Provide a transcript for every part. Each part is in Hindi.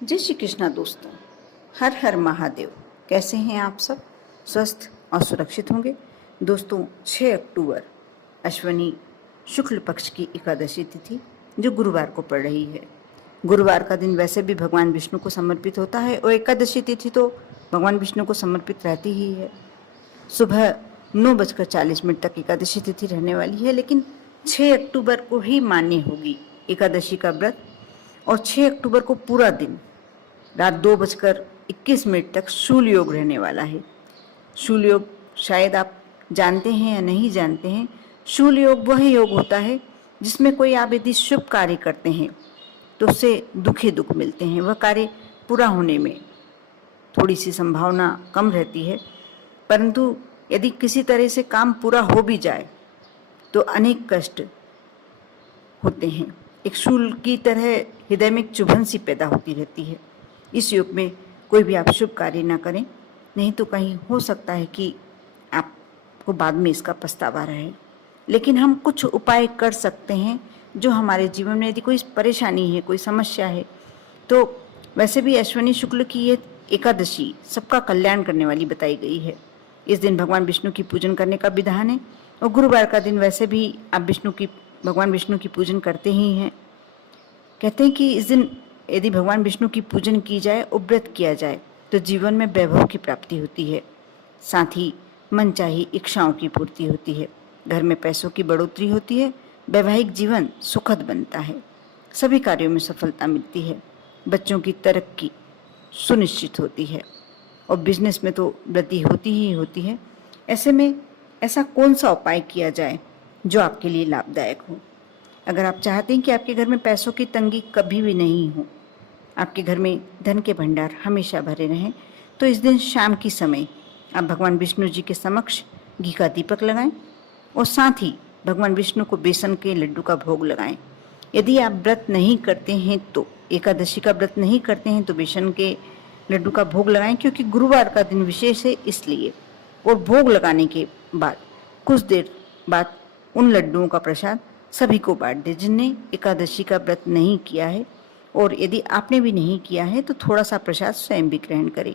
जय श्री कृष्णा दोस्तों। हर हर महादेव। कैसे हैं आप सब? स्वस्थ और सुरक्षित होंगे। दोस्तों, 6 अक्टूबर अश्विनी शुक्ल पक्ष की एकादशी तिथि जो गुरुवार को पड़ रही है। गुरुवार का दिन वैसे भी भगवान विष्णु को समर्पित होता है और एकादशी तिथि तो भगवान विष्णु को समर्पित रहती ही है। सुबह 9:40 तक एकादशी तिथि रहने वाली है, लेकिन 6 अक्टूबर को ही मान्य होगी एकादशी का व्रत। और 6 अक्टूबर को पूरा दिन रात 2:21 तक शूल योग रहने वाला है। शूल योग शायद आप जानते हैं या नहीं जानते हैं। शूल योग वह योग होता है जिसमें कोई आप यदि शुभ कार्य करते हैं तो उससे दुख ही दुख मिलते हैं। वह कार्य पूरा होने में थोड़ी सी संभावना कम रहती है, परंतु यदि किसी तरह से काम पूरा हो भी जाए तो अनेक कष्ट होते हैं। एक शूल की तरह हृदय में एक चुभन सी पैदा होती रहती है। इस युग में कोई भी आप शुभ कार्य ना करें, नहीं तो कहीं हो सकता है कि आपको बाद में इसका पछतावा रहे। लेकिन हम कुछ उपाय कर सकते हैं जो हमारे जीवन में यदि कोई परेशानी है, कोई समस्या है, तो वैसे भी अश्विनी शुक्ल की ये एकादशी सबका कल्याण करने वाली बताई गई है। इस दिन भगवान विष्णु की पूजन करने का विधान है और गुरुवार का दिन वैसे भी आप भगवान विष्णु की पूजन करते ही हैं। कहते हैं कि इस दिन यदि भगवान विष्णु की पूजन की जाए और व्रत किया जाए तो जीवन में वैभव की प्राप्ति होती है, साथ ही मनचाही इच्छाओं की पूर्ति होती है, घर में पैसों की बढ़ोतरी होती है, वैवाहिक जीवन सुखद बनता है, सभी कार्यों में सफलता मिलती है, बच्चों की तरक्की सुनिश्चित होती है और बिजनेस में तो वृद्धि होती ही होती है। ऐसे में ऐसा कौन सा उपाय किया जाए जो आपके लिए लाभदायक हो? अगर आप चाहते हैं कि आपके घर में पैसों की तंगी कभी भी नहीं हो, आपके घर में धन के भंडार हमेशा भरे रहें, तो इस दिन शाम की समय आप भगवान विष्णु जी के समक्ष घी का दीपक लगाएं और साथ ही भगवान विष्णु को बेसन के लड्डू का भोग लगाएं। यदि आप व्रत नहीं करते हैं तो एकादशी का व्रत नहीं करते हैं तो बेसन के लड्डू का भोग लगाएं, क्योंकि गुरुवार का दिन विशेष है इसलिए। और भोग लगाने के बाद कुछ देर बाद उन लड्डुओं का प्रसाद सभी को बांट दें जिनने एकादशी का व्रत नहीं किया है, और यदि आपने भी नहीं किया है तो थोड़ा सा प्रसाद स्वयं भी ग्रहण करें।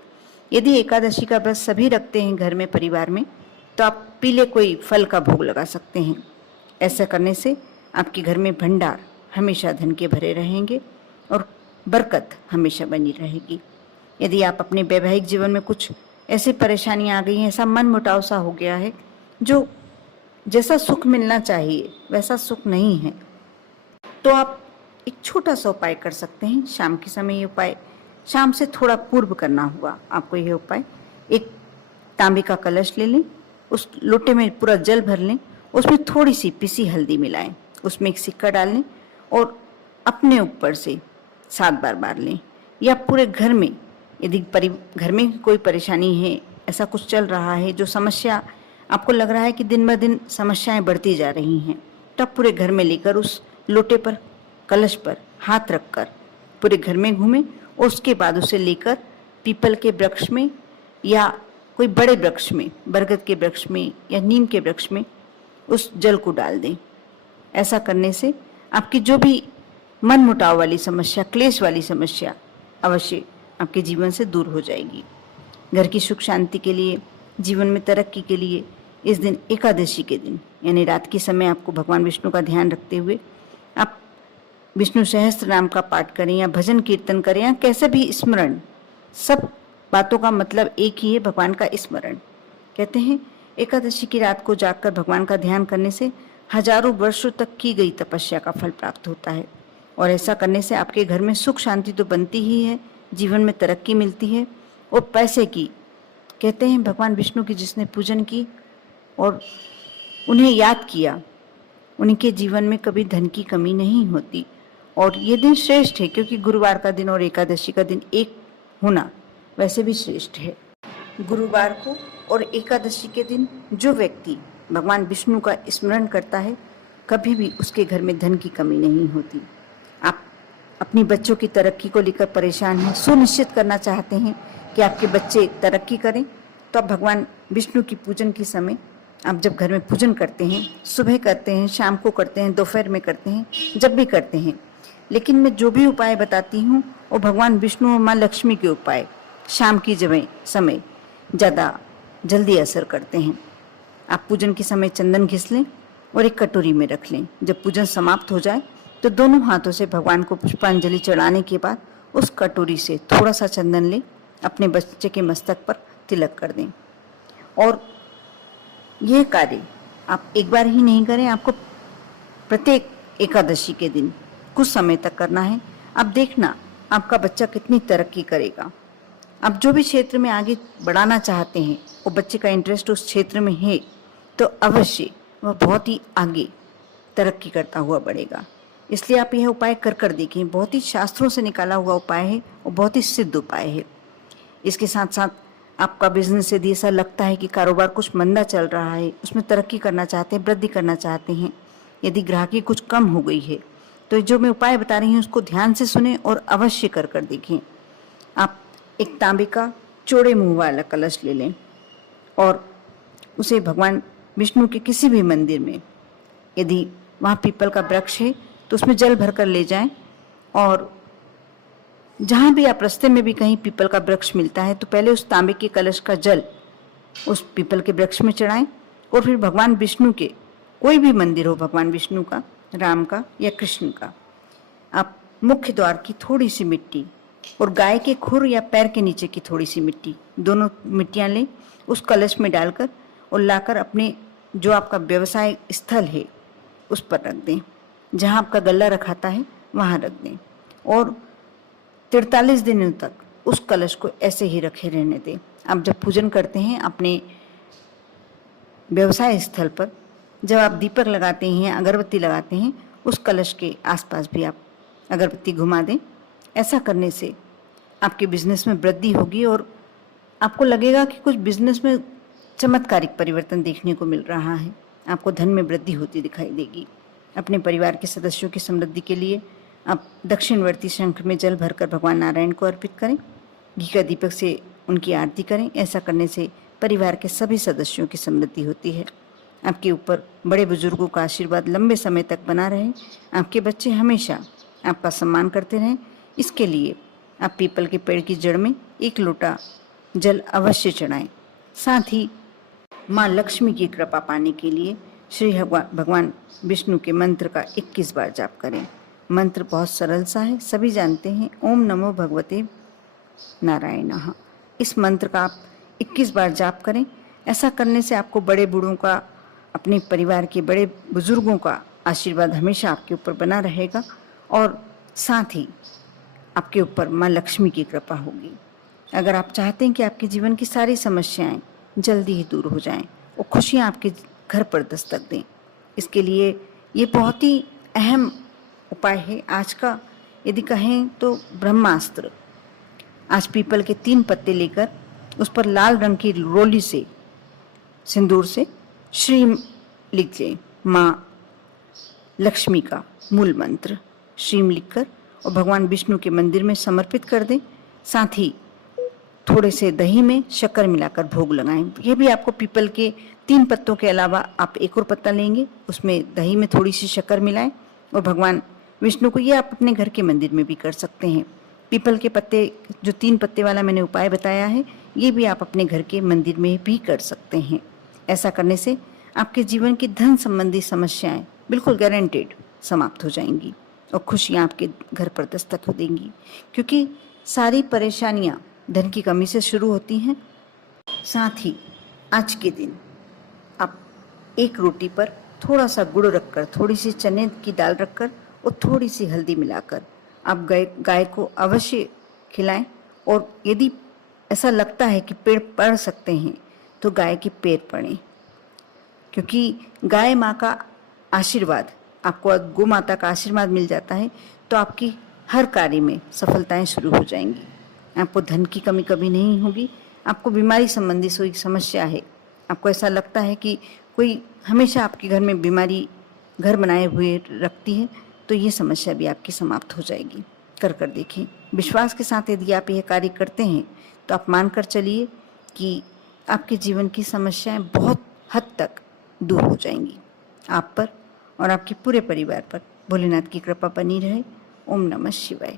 यदि एकादशी का व्रत सभी रखते हैं घर में, परिवार में, तो आप पीले कोई फल का भोग लगा सकते हैं। ऐसा करने से आपके घर में भंडार हमेशा धन के भरे रहेंगे और बरकत हमेशा बनी रहेगी। यदि आप अपने वैवाहिक जीवन में कुछ ऐसी परेशानियां आ गई हैं, ऐसा मन मुटाव सा हो गया है, जो जैसा सुख मिलना चाहिए वैसा सुख नहीं है, तो आप एक छोटा सा उपाय कर सकते हैं। शाम के समय ये उपाय शाम से थोड़ा पूर्व करना होगा आपको। ये उपाय, एक तांबे का कलश ले लें, उस लोटे में पूरा जल भर लें, उसमें थोड़ी सी पिसी हल्दी मिलाएं, उसमें एक सिक्का डाल लें और अपने ऊपर से 7 बार मार लें। या पूरे घर में यदि घर में कोई परेशानी है, ऐसा कुछ चल रहा है जो समस्या आपको लग रहा है कि दिन ब दिन समस्याएं बढ़ती जा रही हैं, तब पूरे घर में लेकर उस लोटे पर, कलश पर हाथ रखकर पूरे घर में घूमें और उसके बाद उसे लेकर पीपल के वृक्ष में या कोई बड़े वृक्ष में, बरगद के वृक्ष में या नीम के वृक्ष में उस जल को डाल दें। ऐसा करने से आपकी जो भी मन मुटाव वाली समस्या, क्लेश वाली समस्या अवश्य आपके जीवन से दूर हो जाएगी। घर की सुख शांति के लिए, जीवन में तरक्की के लिए इस दिन, एकादशी के दिन यानी रात के समय, आपको भगवान विष्णु का ध्यान रखते हुए आप विष्णु सहस्त्र नाम का पाठ करें या भजन कीर्तन करें या कैसे भी स्मरण। सब बातों का मतलब एक ही है, भगवान का स्मरण। कहते हैं एकादशी की रात को जागकर भगवान का ध्यान करने से हजारों वर्षों तक की गई तपस्या का फल प्राप्त होता है और ऐसा करने से आपके घर में सुख शांति तो बनती ही है, जीवन में तरक्की मिलती है और पैसे की, कहते हैं भगवान विष्णु की जिसने पूजन की और उन्हें याद किया, उनके जीवन में कभी धन की कमी नहीं होती। और ये दिन श्रेष्ठ है क्योंकि गुरुवार का दिन और एकादशी का दिन एक होना वैसे भी श्रेष्ठ है। गुरुवार को और एकादशी के दिन जो व्यक्ति भगवान विष्णु का स्मरण करता है, कभी भी उसके घर में धन की कमी नहीं होती। आप अपनी बच्चों की तरक्की को लेकर परेशान हैं, सुनिश्चित करना चाहते हैं कि आपके बच्चे तरक्की करें, तो आप भगवान विष्णु की पूजन के समय, आप जब घर में पूजन करते हैं, सुबह करते हैं, शाम को करते हैं, दोपहर में करते हैं, जब भी करते हैं, लेकिन मैं जो भी उपाय बताती हूँ और भगवान विष्णु और माँ लक्ष्मी के उपाय शाम की समय ज़्यादा जल्दी असर करते हैं। आप पूजन के समय चंदन घिस लें और एक कटोरी में रख लें। जब पूजन समाप्त हो जाए तो दोनों हाथों से भगवान को पुष्पांजलि चढ़ाने के बाद उस कटोरी से थोड़ा सा चंदन लें, अपने बच्चे के मस्तक पर तिलक कर दें। और यह कार्य आप एक बार ही नहीं करें, आपको प्रत्येक एकादशी के दिन कुछ समय तक करना है। अब देखना आपका बच्चा कितनी तरक्की करेगा। आप जो भी क्षेत्र में आगे बढ़ाना चाहते हैं और बच्चे का इंटरेस्ट उस क्षेत्र में है तो अवश्य वह बहुत ही आगे तरक्की करता हुआ बढ़ेगा। इसलिए आप यह उपाय कर देखें। बहुत ही शास्त्रों से निकाला हुआ उपाय है और बहुत ही सिद्ध उपाय है। इसके साथ साथ आपका बिजनेस यदि ऐसा लगता है कि कारोबार कुछ मंदा चल रहा है, उसमें तरक्की करना चाहते हैं, वृद्धि करना चाहते हैं, यदि ग्राहकी कुछ कम हो गई है, तो जो मैं उपाय बता रही हूँ उसको ध्यान से सुने और अवश्य कर देखें। आप एक तांबे का चौड़े मुंह वाला कलश ले लें और उसे भगवान विष्णु के किसी भी मंदिर में, यदि वहाँ पीपल का वृक्ष है तो उसमें जल भरकर ले जाएं। और जहाँ भी आप रास्ते में भी कहीं पीपल का वृक्ष मिलता है तो पहले उस तांबे के कलश का जल उस पीपल के वृक्ष में चढ़ाएं और फिर भगवान विष्णु के, कोई भी मंदिर हो भगवान विष्णु का, राम का या कृष्ण का, आप मुख्य द्वार की थोड़ी सी मिट्टी और गाय के खुर या पैर के नीचे की थोड़ी सी मिट्टी, दोनों मिट्टियाँ लें, उस कलश में डालकर और लाकर अपने जो आपका व्यवसाय स्थल है उस पर रख दें। जहाँ आपका गल्ला रखाता है वहाँ रख दें और 43 दिनों तक उस कलश को ऐसे ही रखे रहने दें। आप जब पूजन करते हैं अपने व्यवसाय स्थल पर, जब आप दीपक लगाते हैं, अगरबत्ती लगाते हैं, उस कलश के आसपास भी आप अगरबत्ती घुमा दें। ऐसा करने से आपके बिजनेस में वृद्धि होगी और आपको लगेगा कि कुछ बिजनेस में चमत्कारिक परिवर्तन देखने को मिल रहा है। आपको धन में वृद्धि होती दिखाई देगी। अपने परिवार के सदस्यों की समृद्धि के लिए आप दक्षिणवर्ती शंख में जल भरकर भगवान नारायण को अर्पित करें। घी का दीपक से उनकी आरती करें। ऐसा करने से परिवार के सभी सदस्यों की समृद्धि होती है। आपके ऊपर बड़े बुजुर्गों का आशीर्वाद लंबे समय तक बना रहे। आपके बच्चे हमेशा आपका सम्मान करते रहें। इसके लिए आप पीपल के पेड़ की जड़ में 1 लोटा जल अवश्य चढ़ाएं। साथ ही माँ लक्ष्मी की कृपा पाने के लिए श्री भगवान विष्णु के मंत्र का 21 बार जाप करें। मंत्र बहुत सरल सा है, सभी जानते हैं, ओम नमो भगवते नारायणः। इस मंत्र का आप 21 बार जाप करें। ऐसा करने से आपको बड़े बूढ़ों का, अपने परिवार के बड़े बुजुर्गों का आशीर्वाद हमेशा आपके ऊपर बना रहेगा और साथ ही आपके ऊपर माँ लक्ष्मी की कृपा होगी। अगर आप चाहते हैं कि आपके जीवन की सारी समस्याएं जल्दी ही दूर हो जाएं और खुशियां आपके घर पर दस्तक दें, इसके लिए ये बहुत ही अहम उपाय है आज का। यदि कहें तो ब्रह्मास्त्र। आज पीपल के 3 पत्ते लेकर उस पर लाल रंग की रोली से सिंदूर से श्री लिख लें। माँ लक्ष्मी का मूल मंत्र श्रीम लिखकर और भगवान विष्णु के मंदिर में समर्पित कर दें। साथ ही थोड़े से दही में शक्कर मिलाकर भोग लगाएं। यह भी आपको पीपल के 3 पत्तों के अलावा आप एक और पत्ता लेंगे, उसमें दही में थोड़ी सी शक्कर मिलाएं और भगवान विष्णु को, ये आप अपने घर के मंदिर में भी कर सकते हैं। पीपल के पत्ते, जो 3 पत्ते वाला मैंने उपाय बताया है, ये भी आप अपने घर के मंदिर में भी कर सकते हैं। ऐसा करने से आपके जीवन की धन संबंधी समस्याएं बिल्कुल गारंटेड समाप्त हो जाएंगी और खुशियाँ आपके घर पर दस्तक हो देंगी, क्योंकि सारी परेशानियाँ धन की कमी से शुरू होती हैं। साथ ही आज के दिन आप एक रोटी पर थोड़ा सा गुड़ रखकर, थोड़ी सी चने की दाल रखकर और थोड़ी सी हल्दी मिलाकर आप गाय को अवश्य खिलाएं। और यदि ऐसा लगता है कि पेड़ पड़ सकते हैं तो गाय के पैर पड़ें, क्योंकि गाय माँ का आशीर्वाद, आपको गौ माता का आशीर्वाद मिल जाता है तो आपकी हर कार्य में सफलताएं शुरू हो जाएंगी। आपको धन की कमी कभी नहीं होगी। आपको बीमारी संबंधी कोई समस्या है, आपको ऐसा लगता है कि कोई हमेशा आपके घर में बीमारी घर बनाए हुए रखती है, तो ये समस्या भी आपकी समाप्त हो जाएगी। कर देखें। विश्वास के साथ यदि आप यह कार्य करते हैं तो आप मान कर चलिए कि आपके जीवन की समस्याएं बहुत हद तक दूर हो जाएंगी। आप पर और आपके पूरे परिवार पर भोलेनाथ की कृपा बनी रहे। ओम नमः शिवाय।